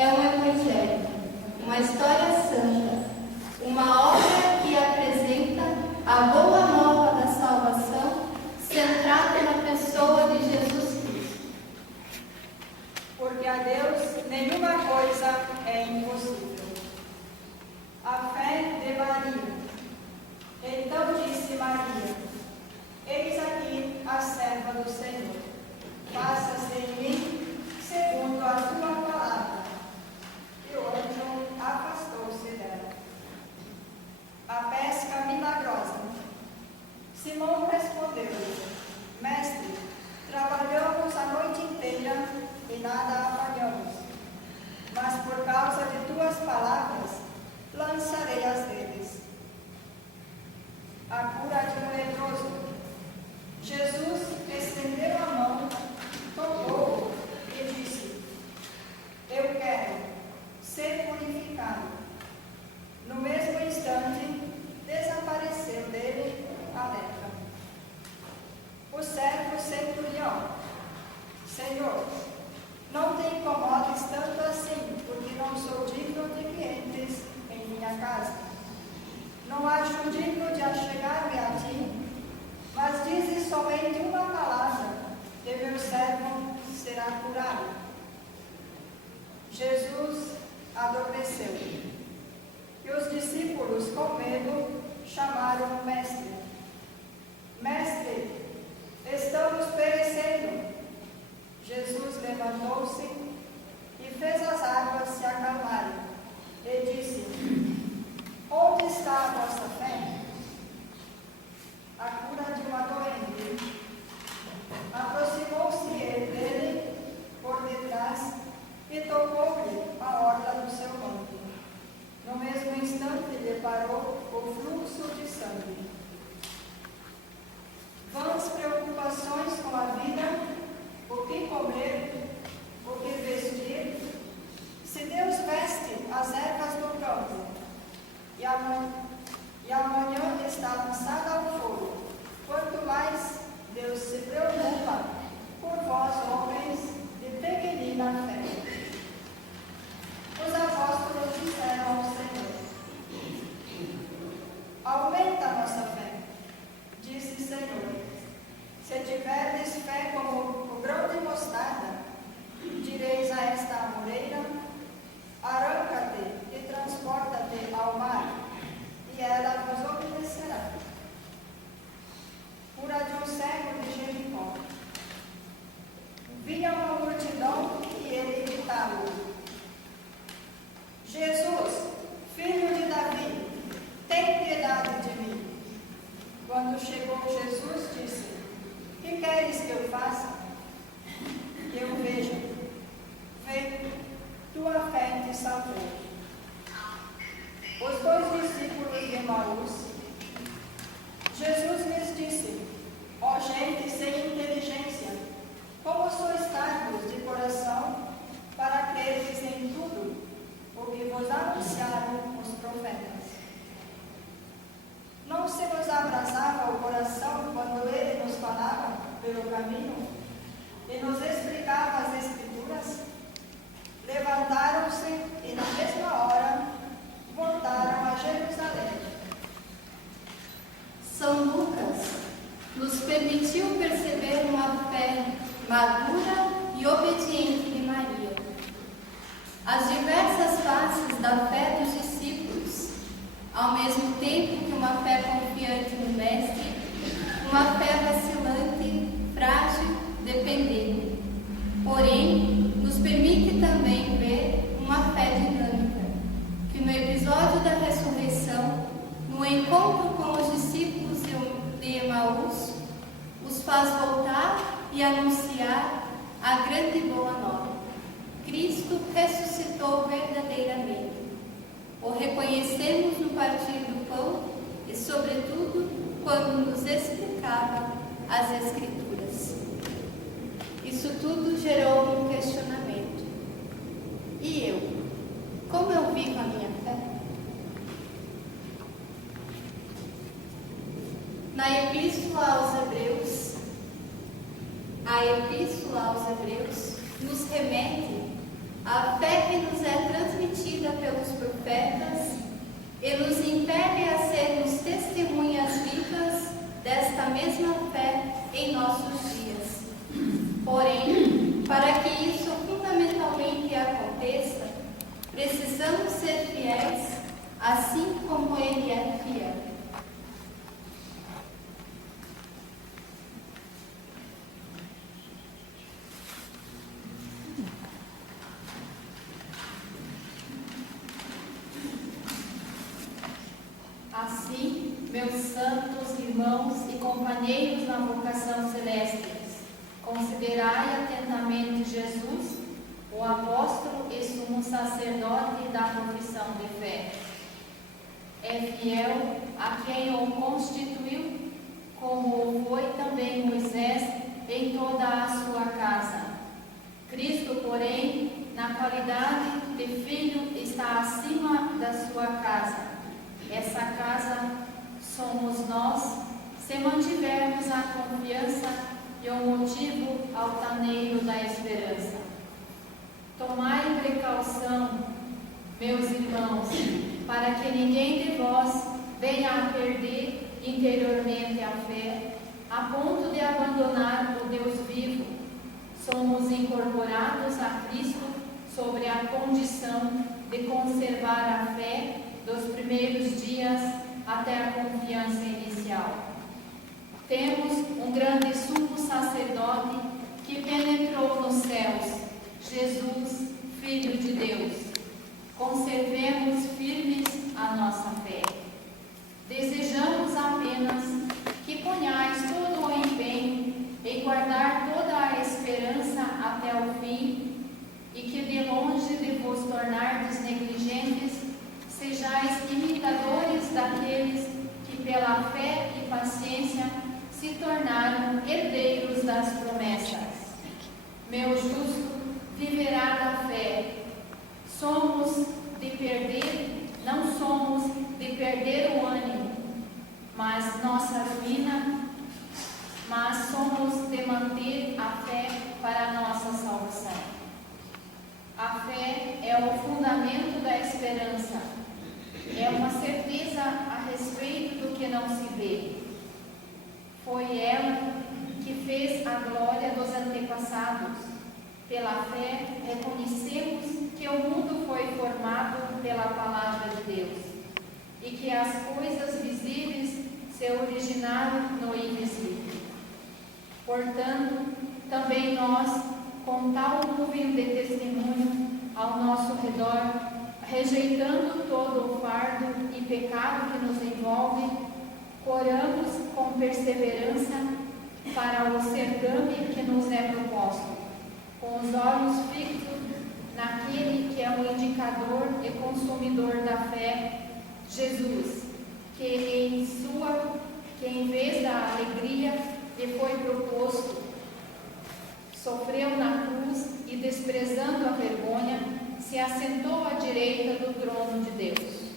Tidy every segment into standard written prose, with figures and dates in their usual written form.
é um evangelho, uma história santa, uma obra que apresenta a boa nova da salvação centrada na pessoa de Jesus Cristo. Porque a Deus nenhuma coisa é impossível. A fé de Maria. Então disse Maria: Eis aqui a serva do Senhor. Faça-se em mim segundo a tua palavra. E o anjo afastou-se dela. A pesca milagrosa. Simão respondeu: Mestre, trabalhamos a noite inteira e nada apanhamos. Mas por causa de tuas palavras, lançarei as redes. A cura de um leproso. Jesus estendeu a mão, tocou-o e disse: Eu quero ser purificado. No mesmo instante, desapareceu dele a lepra. O servo centurião: Senhor, não te incomodes tanto assim, porque não sou digno de que entres em minha casa. Não acho digno de achegar-me a ti, mas dizes somente uma palavra, e meu servo será curado. Jesus adormeceu. E os discípulos, com medo, chamaram o mestre. Mestre, estamos perecendo. Jesus levantou-se e fez as águas se acalmarem. E disse: Onde está a vossa fé? A cura de uma doente. Aproximou-se dele por detrás e tocou-lhe a orla do seu manto. No mesmo instante lhe parou o fluxo de sangue. Vãs preocupações com a vida, o que comer, o que vestir. Se Deus veste as ervas do campo e amanhã está lançada ao fogo, quanto mais Deus se preocupa por vós, homens de pequenina fé. Os apóstolos disseram ao Senhor: Aumenta a nossa fé. Disse o Senhor: Se tiverdes fé como o grão de mostarda, direis a esta amoreira: Arranca-te e transporta-te ao mar, e ela vos obedecerá. Cura de um cego de Jericó. Vinha uma multidão e ele gritava: Jesus, filho de Davi, tem piedade de mim. Quando chegou Jesus, disse: Que queres que eu faça? Eu vejo. Vem, tua fé te salvou. Os dois discípulos de Emaús. Jesus lhes disse: Ó gente sem inteligência, como sois tardos de coração para creres em tudo o que vos anunciaram os profetas. Não se nos abrasava o coração quando ele nos falava pelo caminho e nos explicava as Escrituras? Levantaram-se e na mesma hora voltaram a Jerusalém. São Lucas nos permitiu perceber uma fé madura e obediente de Maria. As diversas faces da fé dos discípulos, ao mesmo tempo que uma fé confiante no Mestre, uma fé vacilante, frágil, dependente. Porém, nos permite também ver uma fé dinâmica, que no episódio da ressurreição, no encontro com os discípulos de Emaús, os faz voltar e anunciar a grande e boa nova. Cristo ressuscitou verdadeiramente. O reconhecemos no partir do pão e, sobretudo, quando nos explicava as Escrituras. Isso tudo gerou um questionamento. E eu? Como eu vivo a minha fé? Na Epístola aos Hebreus, nos remete a fé que nos é transmitida pelos profetas e nos impele a sermos testemunhas vivas desta mesma fé em nossos dias. Porém, para que isso fundamentalmente aconteça, precisamos ser fiéis, assim como Ele é fiel. Assim, meus santos irmãos e companheiros na vocação celeste, considerai atentamente Jesus, o apóstolo e sumo sacerdote da profissão de fé. É fiel a quem o constituiu, como foi também Moisés em toda a sua casa. Cristo, porém, na qualidade de filho, está acima da sua casa. Essa casa somos nós, se mantivermos a confiança e o motivo altaneiro da esperança. Tomai precaução, meus irmãos, para que ninguém de vós venha a perder interiormente a fé, a ponto de abandonar o Deus vivo. Somos incorporados a Cristo sobre a condição de conservar a fé dos primeiros dias até a confiança inicial. Temos um grande sumo sacerdote que penetrou nos céus, Jesus, Filho de Deus. Conservemos firmes a nossa fé. Desejamos apenas que ponhais todo o empenho em guardar toda a esperança até o fim e que de longe de vos tornardes negligentes, sejais imitadores daqueles que pela fé e paciência se tornaram herdeiros das promessas. Meu justo viverá da fé. Não somos de perder o ânimo, mas nossa ruína, mas somos de manter a fé para a nossa salvação. A fé é o fundamento da esperança. É uma certeza a respeito do que não se vê. Foi ela que fez a glória dos antepassados. Pela fé, reconhecemos que o mundo foi formado pela palavra de Deus e que as coisas visíveis se originaram no invisível. Portanto, também nós, com tal nuvem de testemunho ao nosso redor, rejeitando todo o fardo e pecado que nos envolve, coramos com perseverança para o certame que nos é proposto, com os olhos fixos naquele que é o indicador e consumidor da fé, Jesus, que em vez da alegria lhe foi proposto, sofreu na cruz e, desprezando a vergonha, se assentou à direita do trono de Deus.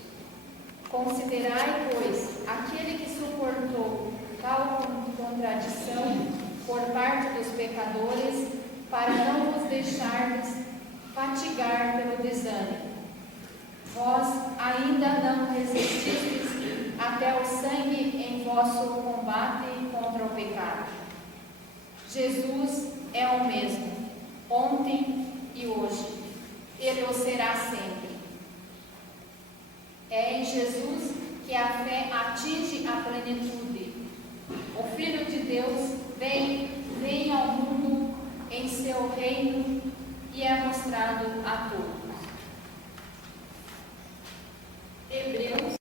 Considerai, pois, aquele que suportou tal contradição por parte dos pecadores, para não vos deixardes fatigar pelo desânimo. Vós ainda não resististes até o sangue em vosso combate contra o pecado. Jesus é o mesmo, ontem e hoje. Ele o será sempre. É em Jesus que a fé atinge a plenitude. O Filho de Deus vem ao mundo em seu reino e é mostrado a todos. Hebreus,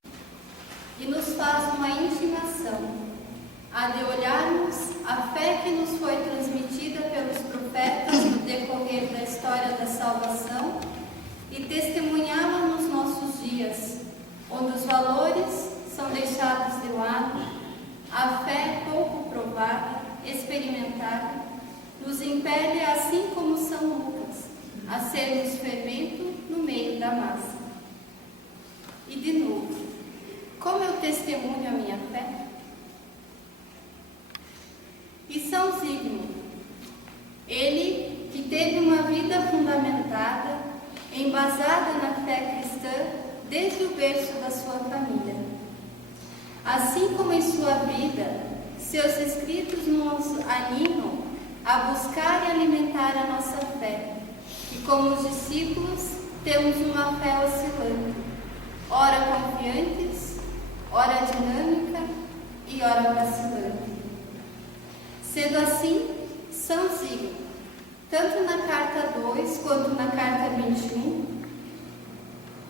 e nos faz uma intimação, a de olharmos a fé que nos foi transmitida pelos profetas no decorrer da história da salvação e testemunhá-la nos nossos dias, onde os valores são deixados de lado, a fé pouco provada, experimentada, nos impele, assim como São Lucas, a sermos fermento no meio da massa. E de novo, como eu testemunho a minha fé? E São Zígmund, ele que teve uma vida fundamentada desde o berço da sua família. Assim como em sua vida, seus escritos nos animam a buscar e alimentar a nossa fé. E como os discípulos, temos uma fé oscilante, ora confiantes, ora dinâmica e ora vacilante. Sendo assim, São Zílio, tanto na carta 2 quanto na carta 21,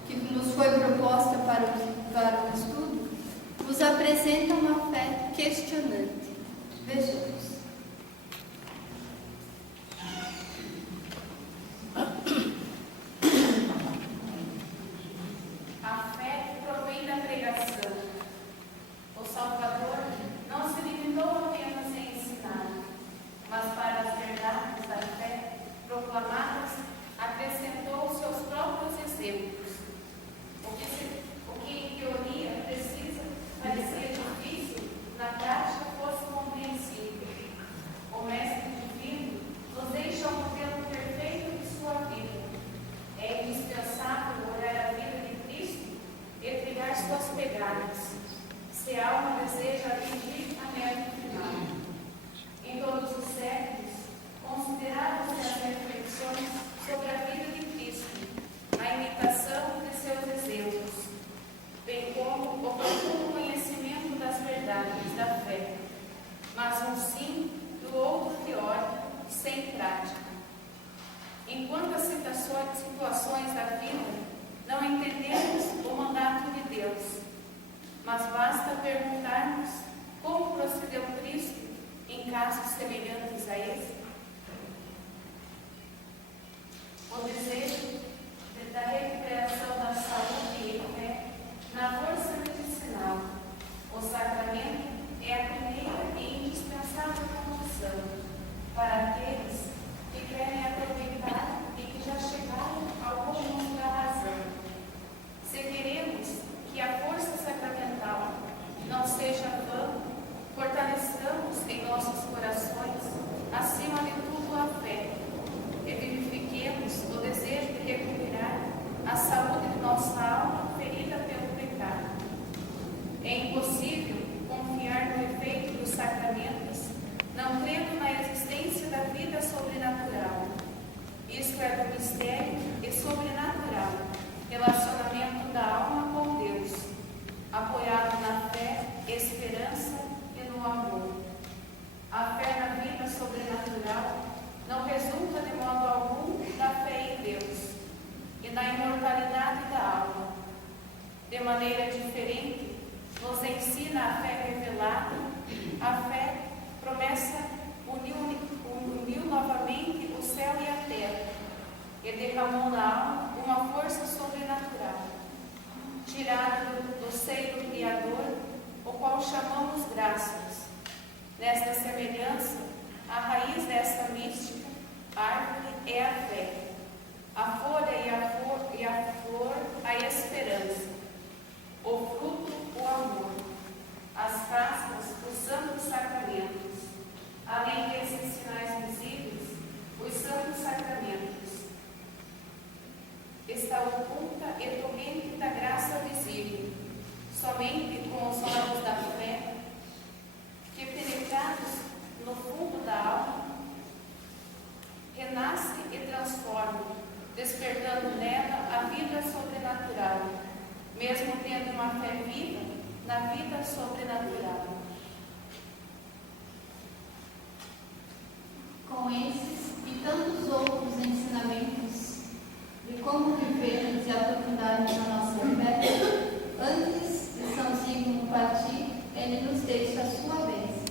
que nos foi proposta para o estudo, nos apresenta uma fé questionante. Vejamos. A fé provém da pregação. O Salvador não se limitou apenas em ensinar, mas para as verdades da fé proclamadas, acrescentou seus próprios exemplos. O que em teoria parecia difícil, na prática fosse compreensível. O Mestre Divino nos deixa um modelo perfeito de sua vida. É indispensável olhar a vida de Cristo e trilhar suas pegadas, se a alma deseja atingir a meta final. Em todos os séculos, consideravam-se as reflexões sobre a vida de Cristo, a imitação de seus exemplos, bem como o profundo conhecimento das verdades da fé, mas um sim e o outro teórico, sem prática. Enquanto as situações da vida, não entendemos o mandato de Deus, mas basta perguntarmos como procedeu Cristo em casos semelhantes a esse. O desejo da recuperação da saúde e fé na força medicinal. O sacramento é a primeira e indispensável condição para aqueles que querem aproveitar e que já chegaram ao comum da razão. Se queremos que a força sacramental não seja vã, fortaleçamos em nossos corações, acima de tudo, a fé, e vivifiquemos o desejo de recuperar a saúde de nossa alma ferida pelo pecado. É impossível confiar no efeito dos sacramentos, não crendo na existência da vida sobrenatural. Isto é do mistério e sobrenatural, relacionamento da alma com Deus, apoiado na fé, esperança e no amor. A fé na vida sobrenatural não resulta de modo algum da fé em Deus e na imortalidade da alma. De maneira diferente, nos ensina a fé revelada, a fé promessa uniu novamente o céu e a terra e derramou na alma uma força sobrenatural, tirada do seio do Criador, o qual chamamos graças. Nesta semelhança, a raiz dessa mística árvore é a fé, a folha e a flor a esperança, o fruto o amor, as cascas os santos sacramentos, além desses sinais visíveis, os santos sacramentos. Está oculta e torrente da graça visível, somente com os olhos da fé, que penetrados no fundo da alma, renasce e transforma, despertando nela a vida sobrenatural, mesmo tendo uma fé viva na vida sobrenatural. Com esses e tantos outros ensinamentos de como vivermos e aprofundarmos a nossa fé, antes de São Zílio partir, ele nos deixa a sua bênção.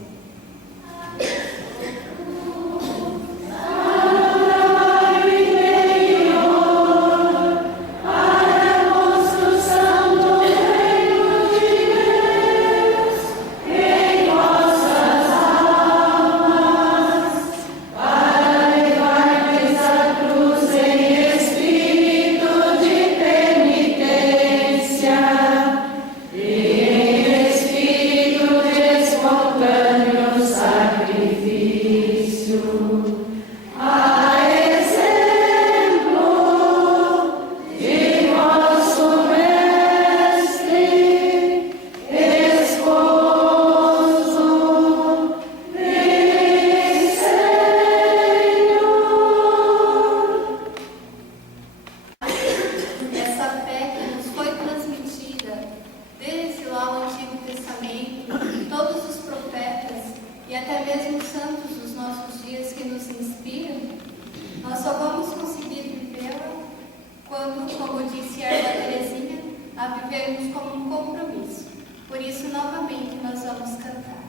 Espírito descontrolado. até mesmo os santos dos nossos dias que nos inspiram, nós só vamos conseguir vivê-la quando, como disse a irmã Terezinha, a vivermos como um compromisso. Por isso, novamente, nós vamos cantar.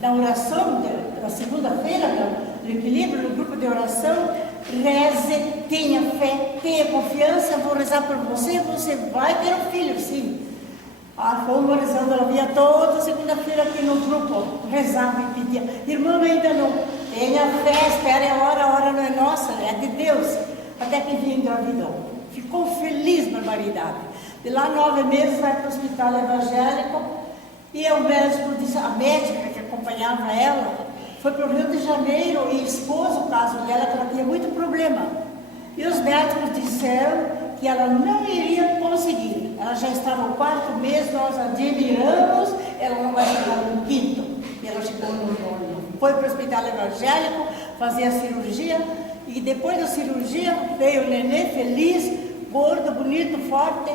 Na oração da segunda-feira, do equilíbrio, no grupo de oração, reze, tenha fé, tenha confiança, vou rezar por você, você vai ter um filho, sim. Fomos rezando, ela vinha toda segunda-feira aqui no grupo, rezava e pedia, irmã, ainda não, tenha fé, espere a hora não é nossa, é de Deus, até que vinha engravidou. Ficou feliz, barbaridade. De lá 9 meses vai para o hospital evangélico, e o médico disse, a médica que acompanhava ela, foi para o Rio de Janeiro e expôs o caso dela, que ela tinha muito problema. E os médicos disseram que ela não iria conseguir. Ela já estava no 4º mês, nós admiramos, ela não vai chegar no 5º. E ela chegou no 9º. Foi para o hospital evangélico, fazer a cirurgia, e depois da cirurgia veio o nenê feliz, gordo, bonito, forte,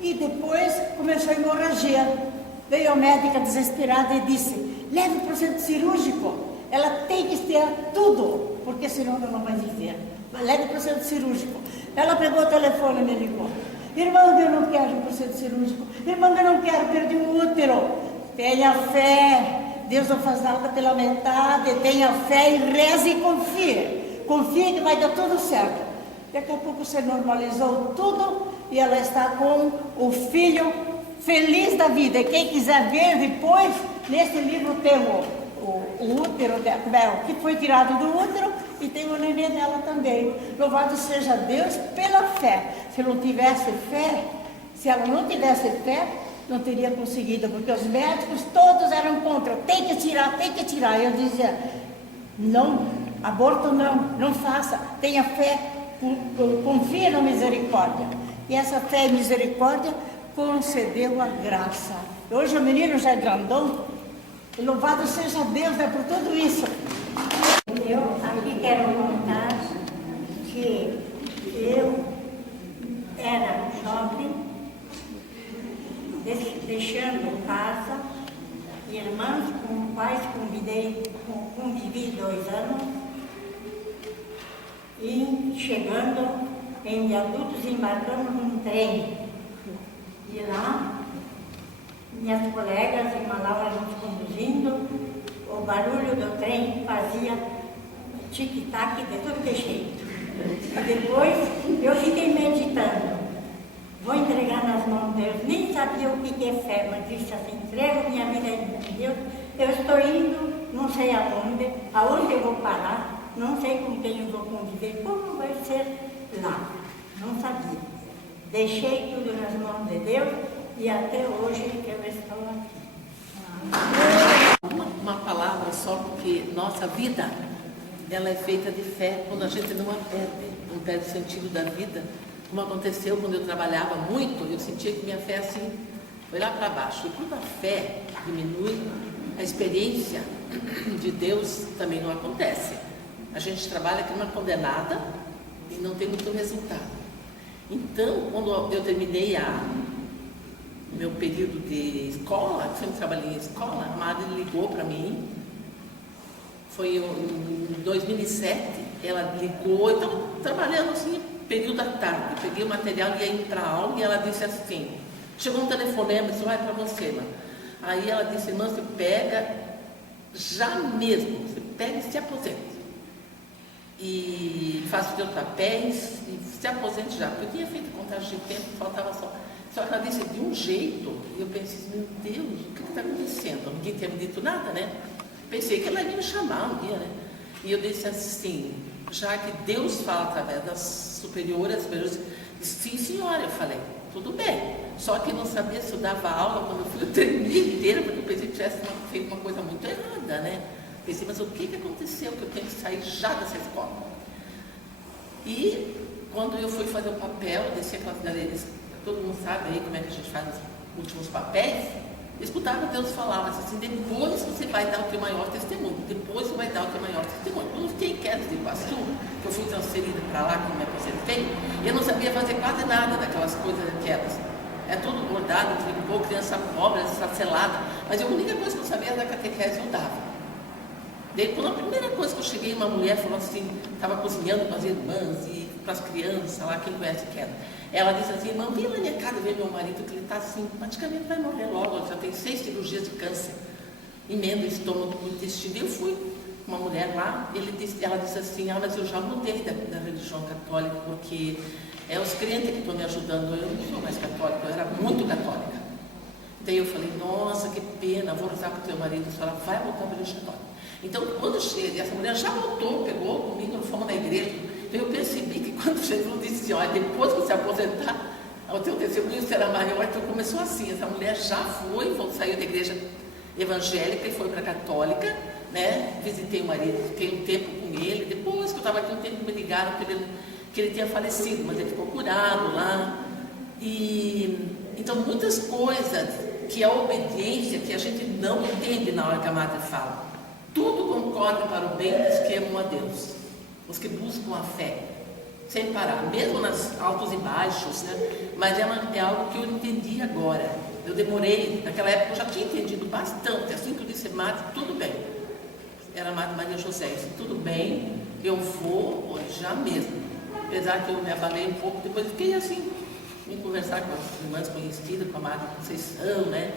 e depois começou a hemorragia. Veio a médica desesperada e disse, leve para o centro cirúrgico, ela tem que ter tudo, porque senão ela não vai viver. Leve para o centro cirúrgico. Ela pegou o telefone e me ligou. Irmã, eu não quero ir para o centro cirúrgico. Irmã, eu não quero perder o útero. Tenha fé, Deus não faz nada pela metade. Tenha fé e reze e confie. Confie que vai dar tudo certo. Daqui a pouco se normalizou tudo e ela está com o filho feliz da vida. E quem quiser ver depois, nesse livro tem o útero dela, que foi tirado do útero, e tem o neném dela também. Louvado seja Deus pela fé. Se não tivesse fé, se ela não tivesse fé, não teria conseguido, porque os médicos todos eram contra. Tem que tirar, tem que tirar. Eu dizia, não, aborto não faça. Tenha fé, confia na misericórdia. E essa fé e misericórdia concedeu a graça. Hoje o menino já é grandão, e louvado seja Deus, por tudo isso. Eu aqui quero contar que eu era jovem, deixando casa, irmãs com pais convivi 2 anos, e chegando em Viadutos, embarcamos num trem. E lá minhas colegas, irmã Laura nos conduzindo, o barulho do trem fazia tic-tac de tudo que é jeito. E depois eu fiquei meditando. Vou entregar nas mãos de Deus. Nem sabia o que é fé, mas disse assim, entrego minha vida em Deus. Eu estou indo, não sei aonde eu vou parar, não sei com quem eu vou conviver, como vai ser lá. Não sabia. Deixei tudo nas mãos de Deus e até hoje que eu estou aqui. Uma palavra só, porque nossa vida, ela é feita de fé quando a gente não perde o sentido da vida. Como aconteceu quando eu trabalhava muito, eu sentia que minha fé assim foi lá para baixo. E quando a fé diminui, a experiência de Deus também não acontece. A gente trabalha como uma condenada e não tem muito resultado. Então, quando eu terminei o meu período de escola, eu sempre trabalhei em escola, a madre ligou para mim. Foi em 2007, ela ligou, eu estava trabalhando assim, período da tarde, peguei o material e ia indo para a aula e ela disse assim, chegou um telefonema, isso vai para você, irmã. Aí ela disse, irmã, você pega já mesmo, você pega e se aposenta. E faça os seus papéis e se aposente já, porque eu tinha feito contagem de tempo, faltava só. Só que ela disse de um jeito, e eu pensei, meu Deus, o que está acontecendo? Ninguém tinha me dito nada, né? Pensei que ela ia me chamar um dia, né? E eu disse assim, já que Deus fala através das superiores, sim senhora, eu falei, tudo bem. Só que não sabia se eu dava aula, quando eu fui, eu tremia inteira, porque eu pensei que tivesse feito uma coisa muito errada, né? Pensei, mas o que aconteceu que eu tenho que sair já dessa escola? E quando eu fui fazer o papel, desci aquelas galerias, todo mundo sabe aí como é que a gente faz os últimos papéis, escutava Deus falar, mas assim, depois você vai dar o teu maior testemunho, depois você vai dar o teu maior testemunho. Quando eu fiquei em queda de Iguaçu, que eu fui transferida para lá, que me aposentei, eu não sabia fazer quase nada daquelas coisas aquelas. É tudo bordado, tricô, criança pobre, esfacelada, mas a única coisa que eu sabia era da catequese eu dava. Daí, quando a primeira coisa que eu cheguei, uma mulher falou assim, estava cozinhando com as irmãs e para as crianças, lá, quem conhece queda. Ela disse assim, irmã, vem lá na minha casa ver meu marido, que ele está assim, praticamente vai morrer logo, ele já tem 6 cirurgias de câncer, emenda o estômago, o intestino. Eu fui com uma mulher lá, ela disse assim, mas eu já mudei da religião católica, porque é os crentes que estão me ajudando, eu não sou mais católica, eu era muito católica. Daí eu falei, nossa, que pena, vou rezar para o teu marido, a senhora vai voltar para a religião católica. Então, quando chega, essa mulher já voltou, pegou comigo, fomos na igreja. Então, eu percebi que quando Jesus disse, olha, depois que você aposentar, o teu testemunho será maior. Então, começou assim, essa mulher já foi, saiu da igreja evangélica e foi para a católica, né? Visitei o marido, fiquei um tempo com ele. Depois que eu estava aqui um tempo, me ligaram que ele tinha falecido, mas ele ficou curado lá. Então, muitas coisas que a obediência, que a gente não entende na hora que a madre fala. Tudo concorre para o bem dos que amam a Deus, os que buscam a fé, sem parar, mesmo nas altos e baixos, né? Mas é algo que eu entendi agora. Eu demorei, naquela época eu já tinha entendido bastante, assim que eu disse, madre, tudo bem. Era a madre Maria José, disse, tudo bem, eu vou já mesmo. Apesar que eu me abalei um pouco, depois fiquei assim, vim conversar com as irmãs conhecidas, com a madre Conceição, né?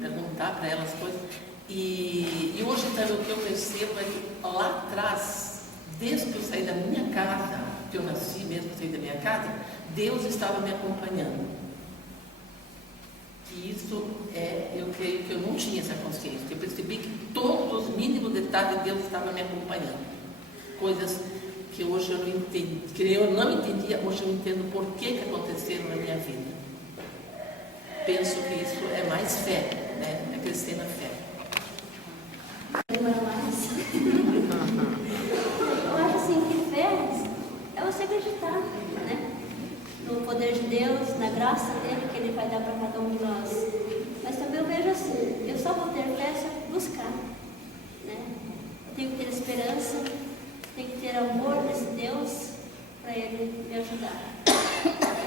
Perguntar para elas coisas. E hoje também o que eu percebo é que lá atrás, desde que eu saí da minha casa, que eu nasci mesmo que saí da minha casa, Deus estava me acompanhando. E isso eu creio que eu não tinha essa consciência. Eu percebi que todos os mínimos detalhes de Deus estavam me acompanhando. Coisas que hoje eu não entendi, que eu não entendia, hoje eu entendo por que aconteceram na minha vida. Penso que isso é mais fé, né? É crescer na fé. Eu acho assim que fé é você acreditar, né? No poder de Deus, na graça dele que ele vai dar para cada um de nós. Mas também eu vejo assim, eu só vou ter fé se eu buscar, né? Eu tenho que ter esperança, tenho que ter amor desse Deus para ele me ajudar.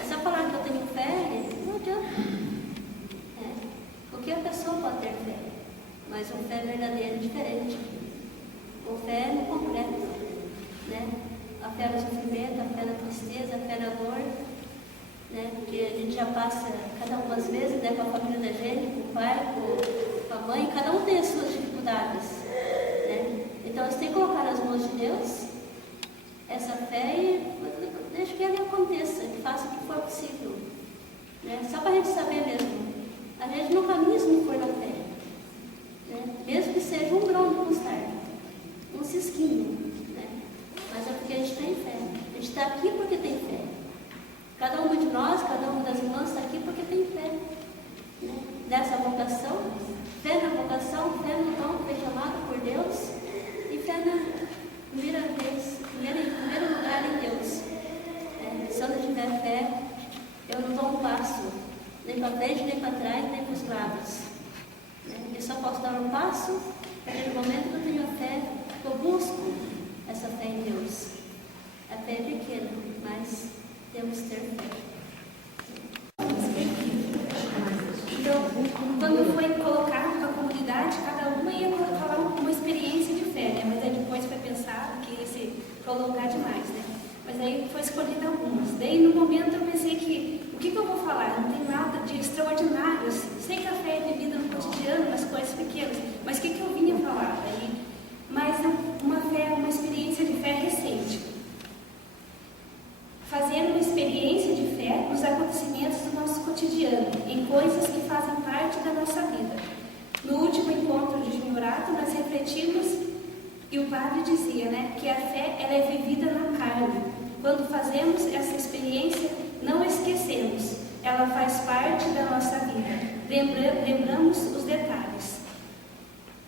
Se eu falar que eu tenho fé, não adianta, né? Porque a pessoa pode ter fé, mas uma fé verdadeira é diferente. Uma fé no concreto, né? A fé no sofrimento, a fé na tristeza, a fé na dor. né? Porque a gente já passa cada uma das vezes, né, com a família da gente, com o pai, com a mãe, cada um tem as suas dificuldades, né? Então você tem que colocar nas mãos de Deus essa fé e deixa que ele aconteça, que faça o que for possível, né? Só para a gente saber mesmo, a gente não caminha se não for na fé, né? Mesmo que seja um grão de mostarda, um cisquinho, né? Mas é porque a gente tem fé, a gente está aqui porque tem fé. Cada uma de nós, cada uma das irmãs está aqui porque tem fé, né? Nessa vocação, fé na vocação, fé no dom que foi chamado por Deus e fé na primeira vez, em primeiro lugar em Deus. Se eu não tiver fé, eu não dou um passo, nem para frente, nem para trás, nem para os lados. Eu só posso dar um passo naquele momento que eu tenho a fé, que eu busco essa fé em Deus. A fé é pequena, mas temos que ter fé. Então, quando foi colocado para a comunidade, cada uma ia falar uma experiência de fé, né? Mas aí depois foi pensado que ia se prolongar demais, né? Mas aí foi escolhido algumas. Daí no momento eu pensei que, o que eu vou falar? Não tem nada de extraordinário, assim. Sei que a fé é vivida no cotidiano, nas coisas pequenas, mas o que eu vinha falar? Daí, mas uma fé, uma experiência de fé recente. Fazendo uma experiência de fé nos acontecimentos do nosso cotidiano, em coisas que fazem parte da nossa vida. No último encontro de Junhorato, nós refletimos e o padre dizia, né, que a fé ela é vivida na carne. Quando fazemos essa experiência, não esquecemos, ela faz parte da nossa vida. Lembramos os detalhes.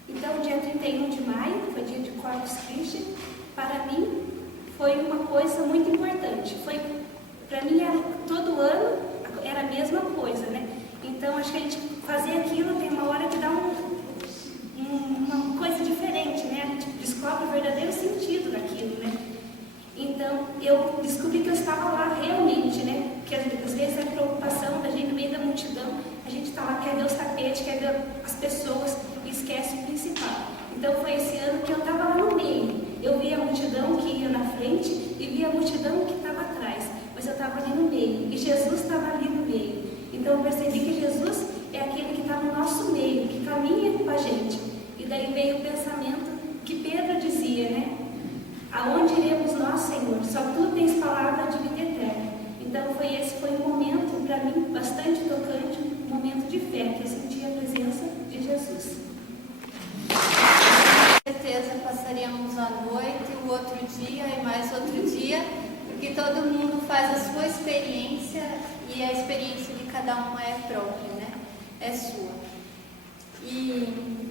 Então, dia 31 de maio, foi dia de Corpus Christi, para mim, foi uma coisa muito importante. Foi, para mim, todo ano era a mesma coisa, né? Então, acho que a gente fazer aquilo tem uma hora que dá uma coisa diferente, né? A gente descobre o verdadeiro sentido daquilo, né? Então, eu descobri que eu estava lá realmente, né? Porque às vezes a preocupação da gente no meio da multidão, a gente está lá, quer ver os tapetes, quer ver as pessoas e esquece o principal. Então, foi esse ano que eu estava lá no meio. Eu via a multidão que ia na frente e via a multidão que estava atrás, mas eu estava ali no meio, e Jesus estava ali no meio. Então eu percebi que Jesus é aquele que está no nosso meio, que caminha com a gente. E daí veio o pensamento que Pedro dizia, né? Aonde iremos nós, Senhor? Só Tu tens palavra de vida eterna. Então foi um momento, para mim, bastante tocante, um momento de fé, que eu senti a presença de Jesus. Com certeza passaríamos a noite, o outro dia e mais outro dia, porque todo mundo faz a sua experiência e a experiência de cada um é própria, né? É sua. E